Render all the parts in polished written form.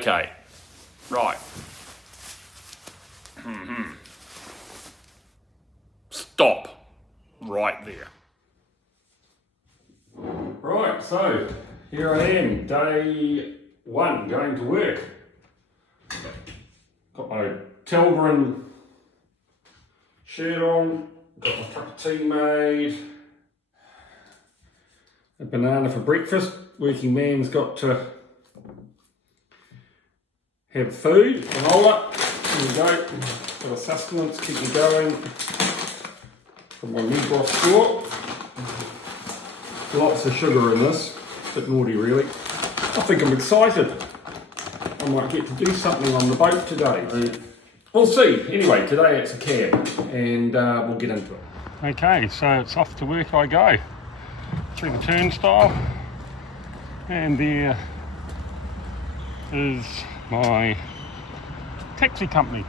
Okay, right. Stop right there. Right, so here I am, day one, going to work. Got my Telgren shirt on, got my cup of tea made, a banana for breakfast. Working man's got to have food, granola, there we go, got a sustenance, keep me going. Got my meat broth store. Lots of sugar in this, bit naughty really. I think I'm excited. I might get to do something on the boat today. We'll see. Anyway, today it's a cab and we'll get into it. Okay, so it's off to work I go. Through the turnstile. And there is my taxi company.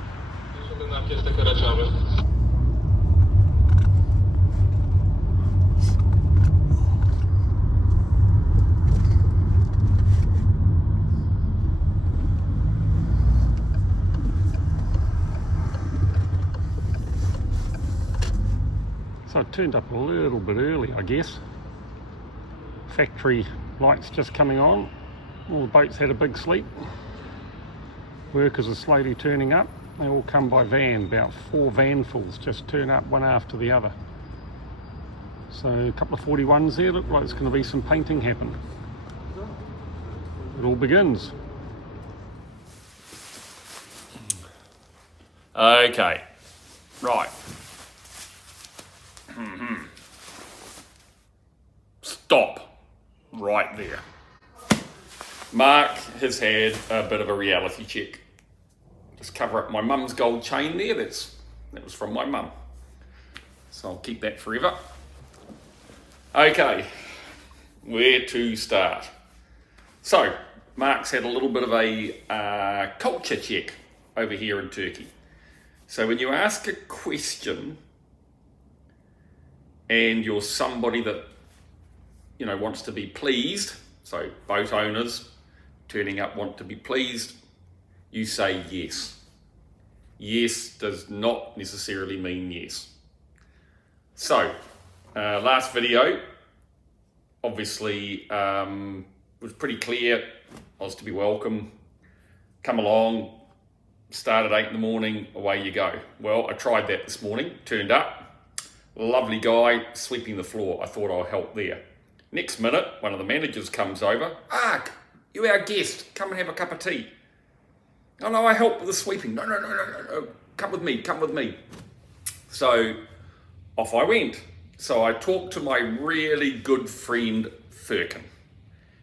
So I turned up a little bit early, I guess. Factory lights just coming on. All the boats had a big sleep. Workers are slowly turning up. They all come by van, about 4 vanfuls just turn up one after the other. So a couple of 41s there, look like there's going to be some painting happen. It all begins. Okay, right. Stop right there. Mark has had a bit of a reality check. Just cover up my mum's gold chain there. That was from my mum. So I'll keep that forever. Okay, where to start? So, Mark's had a little bit of a culture check over here in Turkey. So when you ask a question and you're somebody that, you know, wants to be pleased, so boat owners turning up want to be pleased, you say yes. Yes does not necessarily mean yes. So, last video, obviously, was pretty clear. I was to be welcome. Come along, start at 8 in the morning, away you go. Well, I tried that this morning, turned up. Lovely guy, sweeping the floor. I thought I'll help there. Next minute, one of the managers comes over. Mark, you our guest, come and have a cup of tea. Oh no, I help with the sweeping. No, come with me. So off I went. So I talked to my really good friend Firkin.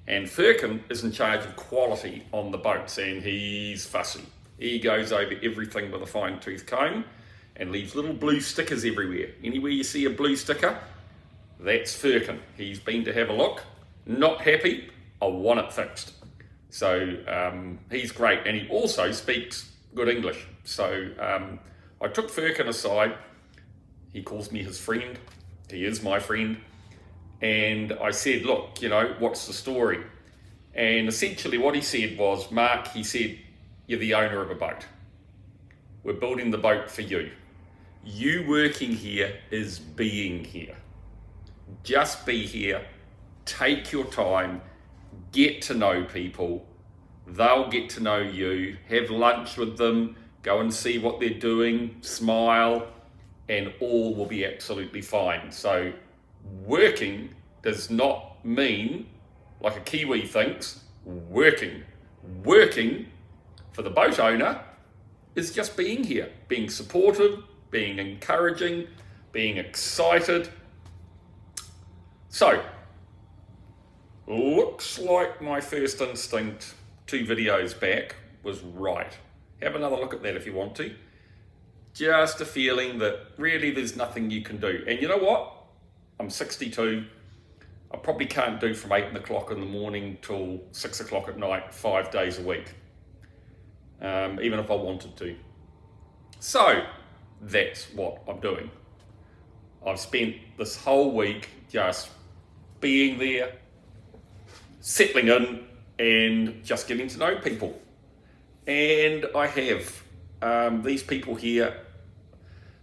And Firkin is in charge of quality on the boats and he's fussy. He goes over everything with a fine tooth comb and leaves little blue stickers everywhere. Anywhere you see a blue sticker, that's Firkin. He's been to have a look, not happy, I want it fixed. So he's great, and he also speaks good English. So I took Firkin aside. He calls me his friend. He is my friend. And I said, look, you know, what's the story? And essentially what he said was, Mark, he said, you're the owner of a boat. We're building the boat for you. You working here is being here. Just be here, take your time, get to know people, they'll get to know you, have lunch with them, go and see what they're doing, smile, and all will be absolutely fine. So working does not mean, like a Kiwi thinks, working. Working for the boat owner is just being here, being supportive, being encouraging, being excited. So, looks like my first instinct 2 videos back was right. Have another look at that if you want to. Just a feeling that really there's nothing you can do. And you know what? I'm 62. I probably can't do from 8 o'clock in the morning till 6 o'clock at night, 5 days a week. Even if I wanted to. So, that's what I'm doing. I've spent this whole week just being there, settling in, and just getting to know people. And I have. These people here,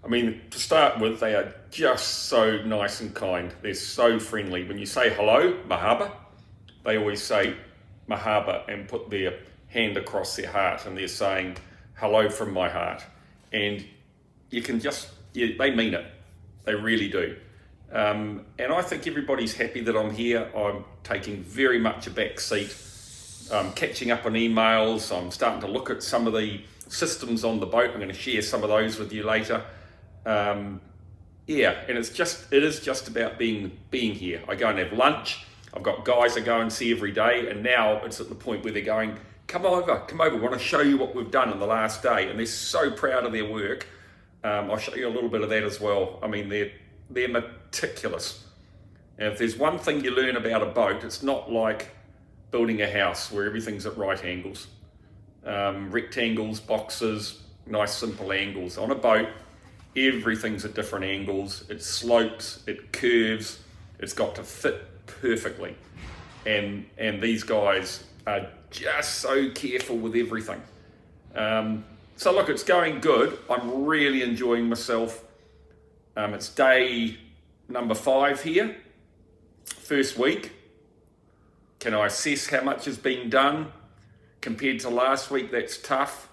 I mean, to start with, they are just so nice and kind. They're so friendly. When you say hello, mahaba, they always say mahaba and put their hand across their heart, and they're saying hello from my heart. And you can just, they mean it. They really do. And I think everybody's happy that I'm here. I'm taking very much a back seat. I'm catching up on emails. I'm starting to look at some of the systems on the boat. I'm going to share some of those with you later. Yeah, and it is just about being here. I go and have lunch. I've got guys I go and see every day, and now it's at the point where they're going, come over, I want to show you what we've done in the last day. And they're so proud of their work. I'll show you a little bit of that as well. I mean, they're meticulous. And if there's one thing you learn about a boat, it's not like building a house where everything's at right angles. Rectangles, boxes, nice simple angles. On a boat, everything's at different angles. It slopes, it curves, it's got to fit perfectly. And these guys are just so careful with everything. So look, it's going good. I'm really enjoying myself. It's day number 5 here, first week. Can I assess how much has been done? Compared to last week, that's tough.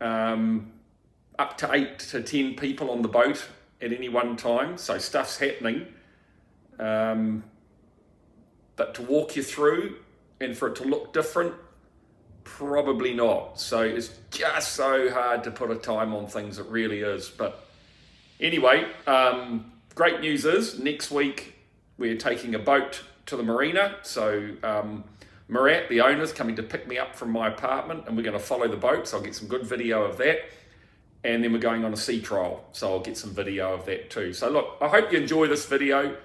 Up to 8 to 10 people on the boat at any one time, so stuff's happening. But to walk you through and for it to look different, probably not. So it's just so hard to put a time on things, it really is. But anyway, great news is next week we're taking a boat to the marina. So Murat, the owner's coming to pick me up from my apartment, and we're going to follow the boat, so I'll get some good video of that. And then we're going on a sea trial, so I'll get some video of that too. So look, I hope you enjoy this video.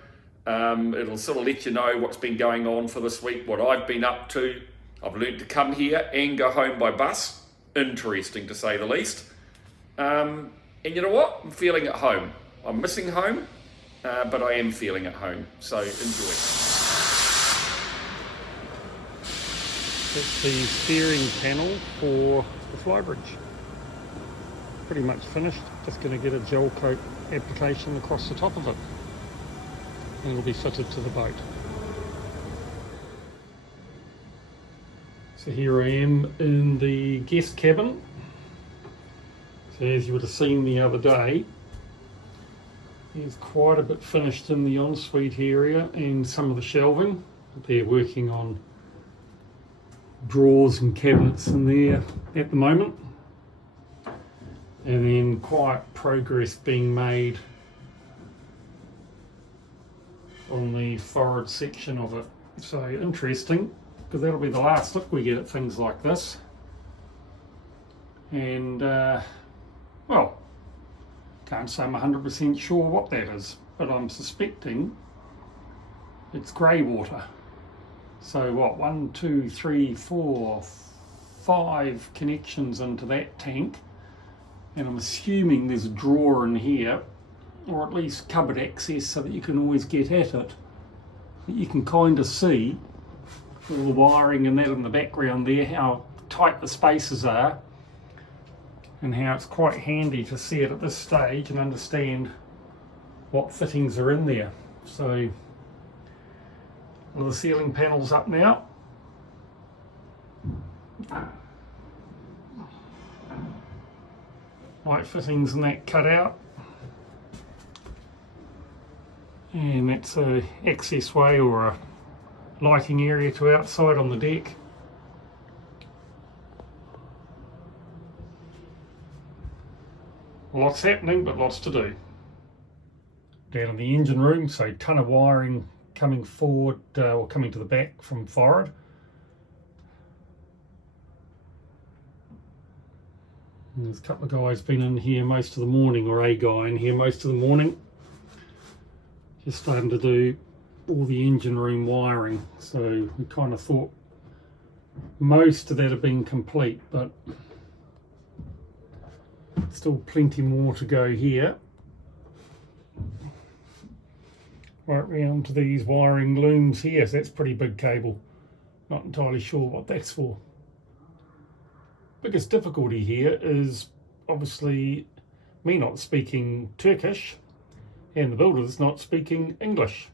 It'll sort of let you know what's been going on for this week, what I've been up to. I've learned to come here and go home by bus. Interesting to say the least. And you know what? I'm feeling at home. I'm missing home, but I am feeling at home. So enjoy. That's the steering panel for the flybridge. Pretty much finished. Just going to get a gel coat application across the top of it, and it'll be fitted to the boat. So here I am in the guest cabin. So as you would have seen the other day, there's quite a bit finished in the ensuite area and some of the shelving. They're working on drawers and cabinets in there at the moment. And then quite progress being made on the forward section of it. So interesting, because that'll be the last look we get at things like this. And well, can't say I'm 100% sure what that is, but I'm suspecting it's grey water. So what, 1, 2, 3, 4, 5 connections into that tank. And I'm assuming there's a drawer in here, or at least cupboard access so that you can always get at it. You can kind of see all the wiring and that in the background there, how tight the spaces are, and how it's quite handy to see it at this stage and understand what fittings are in there. So, all the ceiling panels up now. Light fittings and that cut out, and that's a access way or a lighting area to outside on the deck. Lots happening, but lots to do. Down in the engine room, so ton of wiring coming forward or coming to the back from forward. And there's a couple of guys been in here most of the morning, or a guy in here most of the morning, just starting to do all the engine room wiring. So we kind of thought most of that had been complete, but still plenty more to go here. Right round to these wiring looms here, so that's pretty big cable. Not entirely sure what that's for. Biggest difficulty here is obviously me not speaking Turkish and the builders not speaking English.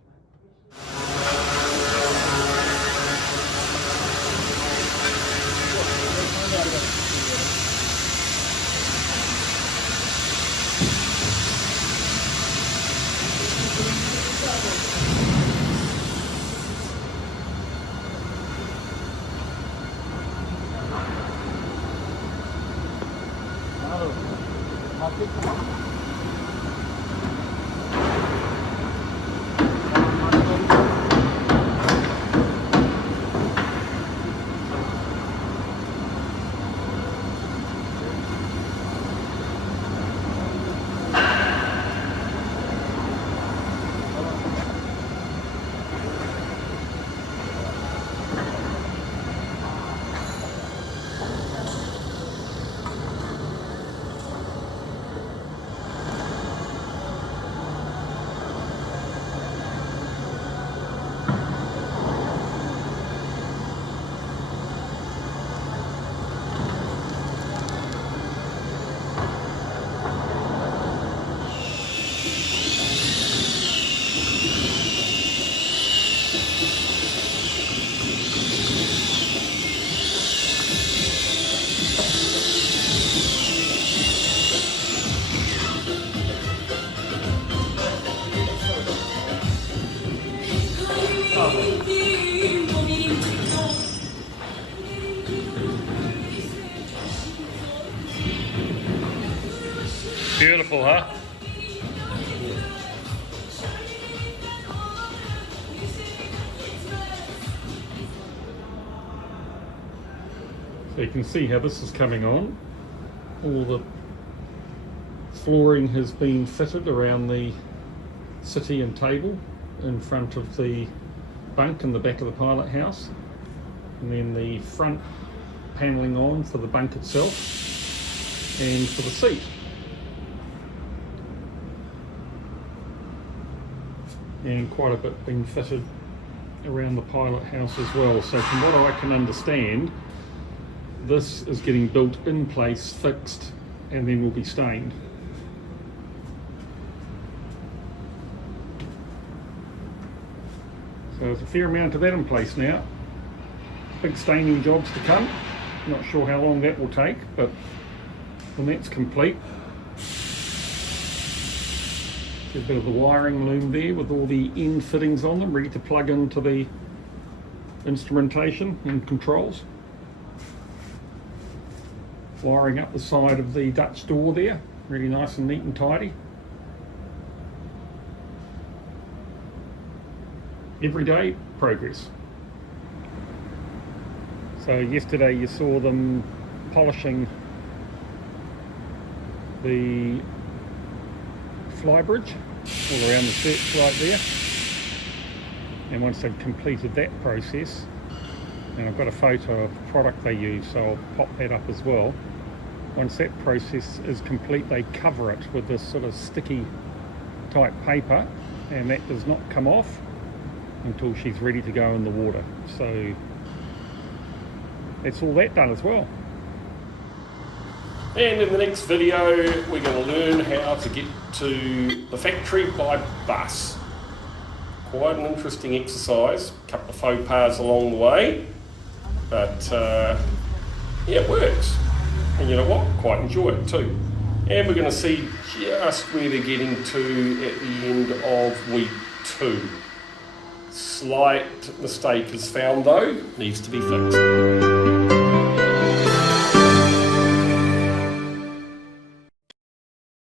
Beautiful, huh? So you can see how this is coming on. All the flooring has been fitted around the settee and table in front of the bunk in the back of the pilot house, and then the front panelling on for the bunk itself and for the seat. And quite a bit being fitted around the pilot house as well. So from what I can understand, this is getting built in place, fixed, and then will be stained. So there's a fair amount of that in place now. Big staining jobs to come. Not sure how long that will take, but when that's complete, a bit of the wiring loom there with all the end fittings on them, ready to plug into the instrumentation and controls. Wiring up the side of the Dutch door there, really nice and neat and tidy. Everyday progress. So yesterday you saw them polishing the flybridge all around the searchlight there, and once they've completed that process, and I've got a photo of the product they use, so I'll pop that up as well. Once that process is complete, they cover it with this sort of sticky type paper, and that does not come off until she's ready to go in the water. So that's all that done as well. And in the next video, we're going to learn how to get to the factory by bus. Quite an interesting exercise, a couple of faux pas along the way, but yeah, it works. And you know what? Quite enjoy it too. And we're going to see just where they're getting to at the end of week 2. Slight mistake is found though, needs to be fixed.